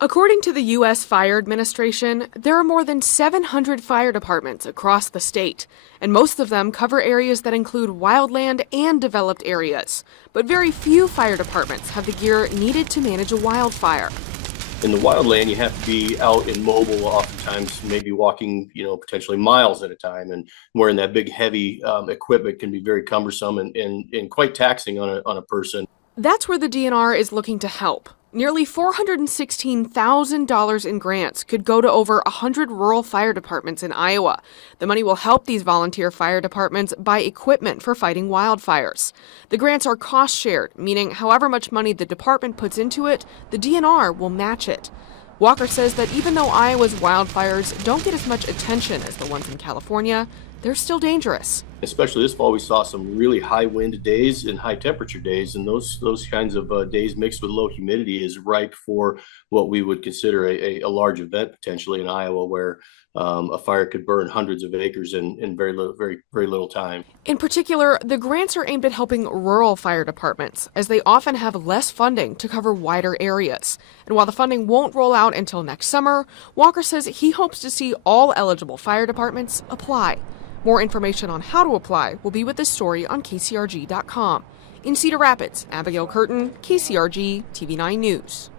According to the U.S. Fire Administration, there are more than 700 fire departments across the state, and most of them cover areas that include wildland and developed areas. But very few fire departments have the gear needed to manage a wildfire. In the wildland, you have to be out and mobile, oftentimes maybe walking, potentially miles at a time, and wearing that big, heavy equipment can be very cumbersome and quite taxing on a person. That's where the DNR is looking to help. Nearly $416,000 in grants could go to over 100 rural fire departments in Iowa. The money will help these volunteer fire departments buy equipment for fighting wildfires. The grants are cost shared, meaning however much money the department puts into it, the DNR will match it. Walker says that even though Iowa's wildfires don't get as much attention as the ones in California, they're still dangerous. Especially this fall, we saw some really high wind days and high temperature days, and those kinds of days mixed with low humidity is ripe for what we would consider a large event potentially in Iowa, where a fire could burn hundreds of acres in very little time. In particular, the grants are aimed at helping rural fire departments, as they often have less funding to cover wider areas. And while the funding won't roll out until next summer, Walker says he hopes to see all eligible fire departments apply. More information on how to apply will be with this story on KCRG.com. In Cedar Rapids, Abigail Curtin, KCRG TV9 News.